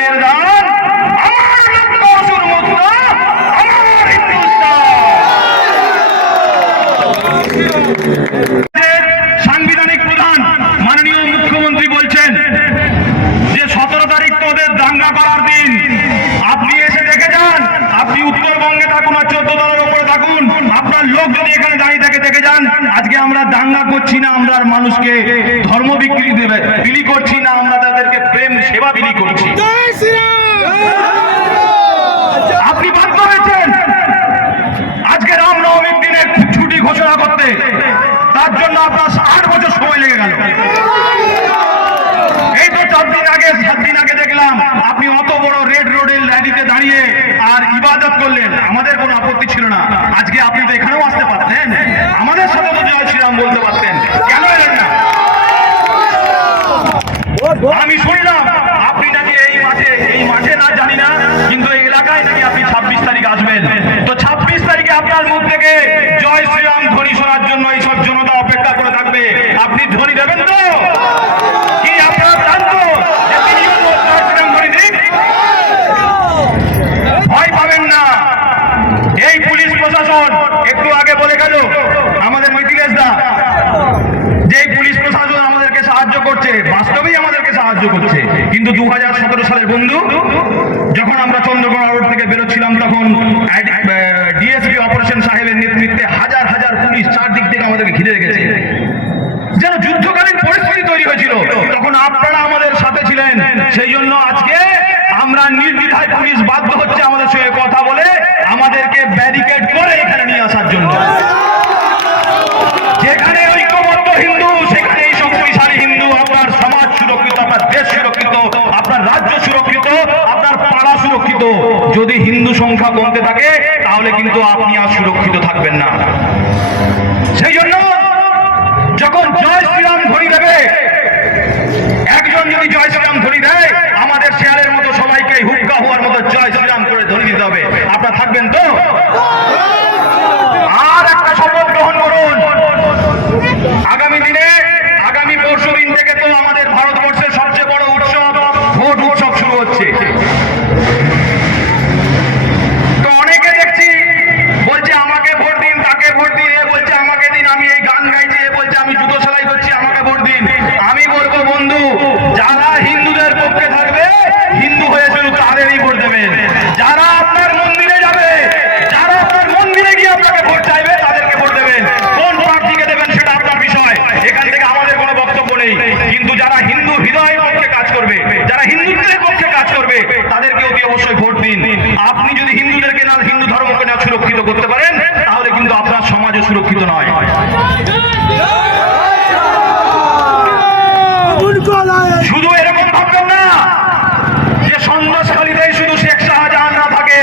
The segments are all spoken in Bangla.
জীবনের দান, আমার লক্ষ্য অসুর মুক্ত, আমার সাংবিধানিক প্রধান মাননীয় মুখ্যমন্ত্রী বলছেন যে 17 তারিখ তো ওদের দাঙ্গা করার দিন। আপনি এসে দেখে যান, আপনি উত্তরবঙ্গে থাকুন আর 14 তলার উপরে থাকুন, আপনার লোক যদি এখানে দাঁড়িয়ে থাকে দেখে যান, আজকে আমরা দাঙ্গা করছি না, আমরা মানুষকে ধর্ম বিলি করছি না, আমরা তাদেরকে প্রেম সেবা বিলি করছি। আপনি বাধ্য হয়েছেন আজকে রামনবমীর দিনে ছুটি ঘোষণা করতে, তার জন্য আপনার 8 বছর সময় লেগে গেল। এই তো 4 দিন আগে 7 দিন আগে দেখলাম আপনি অত বড় রেড রোডের র্যালিতে দাঁড়িয়ে আর ইবাদত করলেন, আমাদের কোনো আপত্তি ছিল না। আজকে আপনি তো এখানেও আসতে পারতেন, আমাদের সাথে তো জয় শ্রীরাম বলতে পারতেন, কেন এলেন না? আমি শুনলাম আপনি নাকি এই মাঠে না জানি না, কিন্তু এই এলাকায় নাকি আপনি 26 তারিখ আসবেন। তো 26 তারিখে আপনার মুখ থেকে জয় শ্রীরাম ধ্বনি শোনার জন্য এইসব জনতা অপেক্ষা করে থাকবে। আপনি ধ্বনি দেবেন তো? কি আপনারা চান তো যে তিনিও জয় শ্রীরাম ধ্বনি দিক? ভয় পাবেন না। এই পুলিশ প্রশাসন একটু আগে বলে গেল আমাদের মিথিলেশ দা যে পুলিশ প্রশাসন আমাদেরকে সাহায্য করছে, বাস্তবেই আমাদেরকে সাহায্য করছে। কিন্তু 2017 সালের বন্ধু যখন আমরা চন্দ্রকোনা রোড থেকে বেরোচ্ছিলাম, তখন ডিএসপি অপারেশন সাহেবের নেতৃত্বে হাজার হাজার পুলিশ চারদিক থেকে আমাদেরকে ঘিরে রেখেছে, যেন যুদ্ধকালীন পরিস্থিতি তৈরি হয়েছিল। তখন আপনারা আমাদের সাথে ছিলেন, সেই জন্য আজকে আমরা নির্দ্বিধায় পুলিশ বাধ্য হচ্ছে আমাদের সঙ্গে কথা বলে আমাদেরকে ব্যারিকেড করে এখানে নিয়ে আসার জন্য। যেখানে ঐক্যবদ্ধ হিন্দু, সেখানে এই শক্তিশালী হিন্দু, আপনার সমাজ সুরক্ষিত, আপনার দেশ সুরক্ষিত, আপনার রাজ্য সুরক্ষিত, আপনার পাড়া সুরক্ষিত। যদি হিন্দু সংখ্যা কমতে থাকে তাহলে কিন্তু আপনি আর সুরক্ষিত থাকবেন না। সেই জন্য যখন জয় শ্রীরাম ধ্বনি দেবে, একজন যদি জয় শ্রীরাম ধ্বনি দেয়, আমাদের শেয়ালের মতো সবাইকে হুক্কা হওয়ার মতো জয় শ্রীরাম করে ধ্বনি দিতে হবে। আপনারা থাকবেন তো? আর একটা শপথ গ্রহণ করুন, আগামী দিনে, আগামী পরশু দিন থেকে তো আমাদের ভারতবর্ষের সবচেয়ে বড় উৎসব ভোট উৎসব শুরু হচ্ছে। তো অনেকে দেখছি বলছে আমাকে ভোট দিন, তাকে ভোট দিন, এ বলছে আমাকে দিন, আমি এই গান গাইছি, এ বলছে আমি জুতো সেলাই করছি, আমাকে ভোট দিন। আমি বলবো বন্ধু, যারা হিন্দুদের পক্ষে থাকবে, হিন্দু হয়ে শুধু তাদেরই ভোট দেবেন। যারা আপনার মন্দিরে যাবে, যারা আপনার মন্দিরে গিয়ে আপনাকে ভোট চাইবে, তাদেরকে ভোট দেবেন। কোন প্রার্থীকে দেবেন সেটা আপনার বিষয়, এখান থেকে আমাদের কোনো বক্তব্য নেই। কিন্তু যারা হিন্দু হৃদয়ের পক্ষে কাজ করবে, যারা হিন্দুত্বের পক্ষে কাজ করবে, তাদেরকে অতি অবশ্যই ভোট দিন। আপনি যদি হিন্দুদেরকে না, হিন্দু ধর্মকে না সুরক্ষিত করতে পারেন, তাহলে কিন্তু আপনার সমাজও সুরক্ষিত নয়। শুধু এরকম ভাববেন না যে সন্দেশখালীতে শুধু শেখ শাহজাহান না থাকে,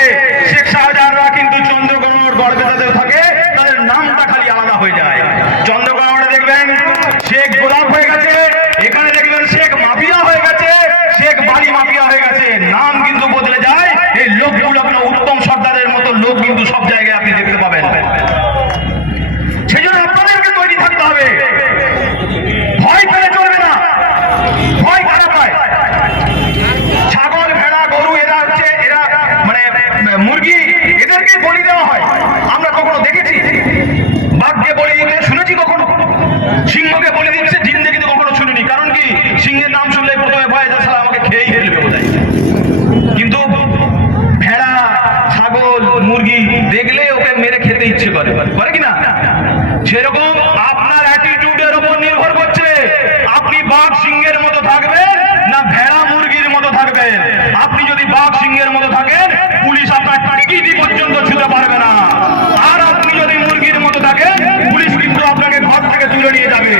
শেখ শাহজাহানরা কিন্তু চন্দ্রকোনার গড়বেতাতেও থাকে, তাদের নামটা খালি আলাদা হয়ে যায়। চন্দ্রকোনাতে দেখবেন শেখ গোলাপ হয়ে গেছে, এখানে দেখবেন শেখ মাফিয়া হয়ে গেছে, শেখ বালি মাফিয়া হয়ে গেছে, নাম কিন্তু বদলে যায়। এই লোকগুলো উত্তম সর্দারের মতো লোক কিন্তু সব জায়গায় আপনি দেখতে পাবেন। সেই জন্য আপনাদেরকে তৈরি থাকতে হবে, ভয় পেলে চলবে না। ভয় খারাপ হয়। ছাগল, ভেড়া, গরু, এরা মানে মুরগি, এদেরকে বলি দেওয়া হয়, আমরা কখনো দেখেছি? বাঘকে বলি দিতে শুনেছি কখনো? সিংহকে বলি দিচ্ছে জিন্দেগিতে কখনো শুনিনি। কারণ কি? সিংহের নাম শুনলে প্রথমে ভয় যায়, সালা আমাকে খেয়েই ফেলবে বোধহয়। কিন্তু ভেড়া, ছাগল, মুরগি দেখলে ওকে মেরে খেতে ইচ্ছে করে, করে কিনা? সেরকম আপনার অ্যাটিটিউডের উপর নির্ভর করছে আপনি বাঘ সিংহের মতো থাকবেন না ভেড়া মুরগির মতো থাকবেন। আপনি যদি বাঘ সিংহের মতো থাকেন, পুলিশ আপনার টিকিটি পর্যন্ত ছুঁতে পারবে না। আর আপনি যদি মুরগির মতো থাকেন, পুলিশ কিন্তু আপনাকে ঘর থেকে তুলে নিয়ে যাবে।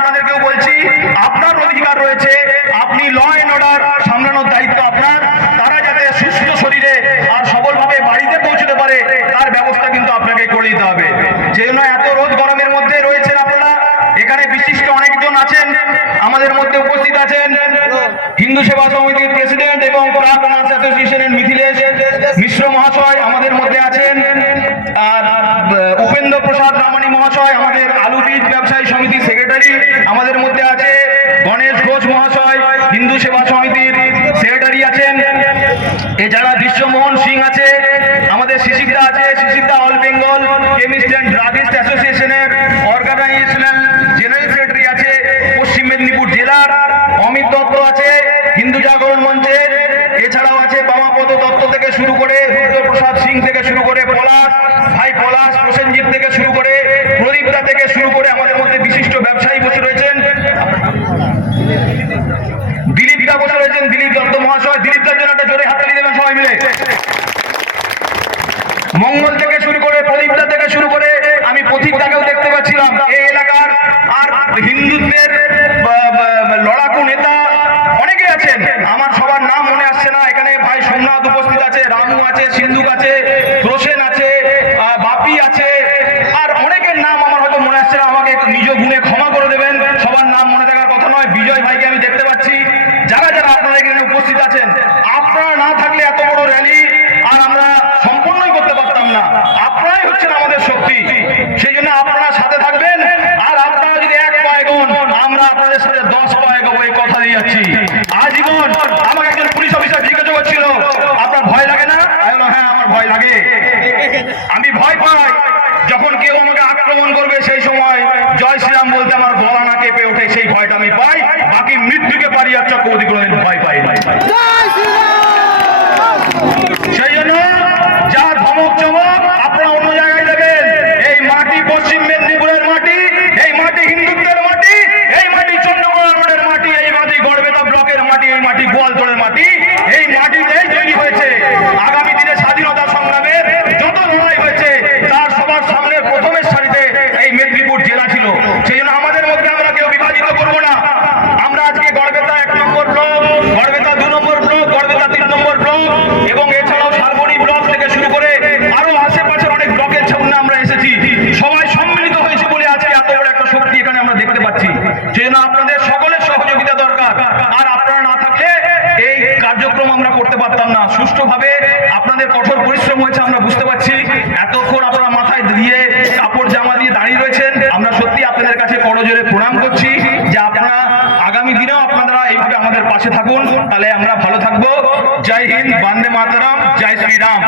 আপনাদেরকেও বলছি, আপনার অধিকার রয়েছে, আপনি ল অ্যান্ড অর্ডার সামলানোর দায়িত্ব আপনার। তারা যাতে সুস্থ শরীরে আর সবলভাবে বাড়িতে পৌঁছতে পারে তার ব্যবস্থা কিন্তু আপনাকে করে দিতে হবে। সেই জন্য এত রোদ গরমের মধ্যে রয়েছেন আপনারা। এখানে বিশিষ্ট অনেকজন আছেন, আমাদের মধ্যে উপস্থিত আছেন হিন্দু সেবা সমিতির প্রেসিডেন্ট এবং প্রাক নার্স অ্যাসোসিয়েশনের মিথিলেশ মিশ্র মহাশয় আমাদের মধ্যে আছেন, আর উপেন্দ্র প্রসাদ রামানি মহাশয় আমাদের আলু বীজ ব্যবসায়ী সমিতির সেক্রেটারি আমাদের মধ্যে আছে, গণেশ ঘোষ মহাশয় হিন্দু সেবা সমিতির সেক্রেটারি আছেন, এছাড়া বিশ্বমোহন সিং আছে, আমাদের শিশিরদা আছে, শিশিরদা all Bengal chemist and druggist অ্যাসোসিয়েশনের অর্গানাইজেশনাল জেনারেল সেক্রেটারি আছে পশ্চিম মেদিনীপুর জেলার, অমিত দত্ত আছে হিন্দু জাগরণ মঞ্চের, এছাড়াও আছে বামাপদ দত্ত থেকে শুরু করে রুদ্রপ্রসাদ সিং থেকে শুরু করে পলাশ ভাই পলাশ প্রসেনজিৎ থেকে শুরু করে প্রদীপদা থেকে শুরু করে আমাদের মধ্যে বিশিষ্ট ব্যবসায়ী বসে রয়েছেন, দিলীপ দা বসে রয়েছেন, দিলীপ দত্ত মহাশয়। দিলীপ দার জন্য একটা জোরে হাততালি দেবেন সবাই মিলে। মঙ্গল থেকে শুরু করে প্রদীপদা থেকে শুরু করে আমি পথিকদাকেও দেখতে পাচ্ছিলাম। এই এলাকার আর হিন্দুত্বের লড়াকু নেতা অনেকে আছেন, আমার সবার নাম মনে আসছে না। এখানে ভাই সোমনাথ উপস্থিত আছে, রামু আছে, সিন্ধুক আছে, প্রসেন আছে, বাপি আছে, আর অনেকের নাম আমার হয়তো মনে আসছে না, আমাকে একটু নিজ গুণে ক্ষমা করে দেবেন। সবার নাম মনে থাকার কথা নয়। বিজয় ভাইকে আমি দেখতে পাচ্ছি। যারা যারা আপনারা এখানে উপস্থিত আছেন, আপনারা না থাকলে এত বড় র্যালি আর আমরা সম্পূর্ণই করতে পারতাম না। আপনারাই হচ্ছেন আমাদের শক্তি, সেই জন্য আপনারা সাথে থাকবেন। আর আপনারা যদি এক পায়ে গোন, আমরা আপনাদের সাথে 10 পায়ে গোবো, এই কথা দিয়ে যাচ্ছি আজীবন। আমাকে একজন পুলিশ অফিসার জিজ্ঞাসা করছিল, আপনার ভয় লাগে না? আমি বললাম হ্যাঁ আমার ভয় লাগে। আমি ভয় পাই যখন কেউ আমাকে আক্রমণ করবে, সেই সময় জয় শ্রীরাম বলতে আমার গলা না কেঁপে ওঠে, সেই ভয়টা আমি পাই। বাকি মৃত্যুকে পারি আর চক্রবর্তী কোনোদিন ভয় পাই না। সেই জন্য যা ধমক চমক আপনারা অন্য জায়গায় দেবেন। এই মাটি পশ্চিম মেদিনীপুরের মাটি, এই মাটি হিন্দুত্বের মাটি, এই মাটি চন্দ্রকোনা রোডের মাটি, এই মাটি গড়বেতা ব্লকের মাটি, এই মাটি গোয়ালতোড়ের মাটি। এই মাটিতেই তৈরি হয়েছে আগামী দিনে স্বাধীনতা সংগ্রামের যত লড়াই হয়েছে, তার সবার সামনে প্রথমের সারিতে এই মেদিনীপুর জেলা ছিল। সেই জন্য আমাদের মধ্যে আমরা কেউ বিভাজিত করবো না। আমরা আজকে গড়বেতা 1 নম্বর ব্লক, গড়বেতা 2 নম্বর ব্লক, গড়বেতা 3 নম্বর ব্লক এবং এছাড়াও শালবনী ব্লক থেকে শুরু করে আরো আশেপাশের অনেক ব্লকের সামনে আমরা এসেছি। সবাই সম্মিলিত হয়েছে বলে আজকে এত বড় একটা শক্তি এখানে আমরা দেখতে পাচ্ছি। সেই জন্য আপনাদের সকলের সহযোগিতা দরকার। আর আপনারা না থাকলে এই কার্যক্রম আমরা করতে পারতাম না সুষ্ঠুভাবে। আপনাদের কঠোর পরিশ্রম হয়েছে আমরা বুঝতে পারছি। এতক্ষণ আপনারা মাথায় দিয়ে কাপড় জামা দিয়ে দাঁড়িয়ে রয়েছেন, আমরা সত্যি আপনাদের কাছে করজোড়ে প্রণাম করছি যে আপনারা আগামী দিনেও আপনারা এইভাবে আমাদের পাশে থাকুন, তাহলে আমরা ভালো থাকবো। জয় হিন্দ, বন্দে মাতরম, জয় শ্রীরাম।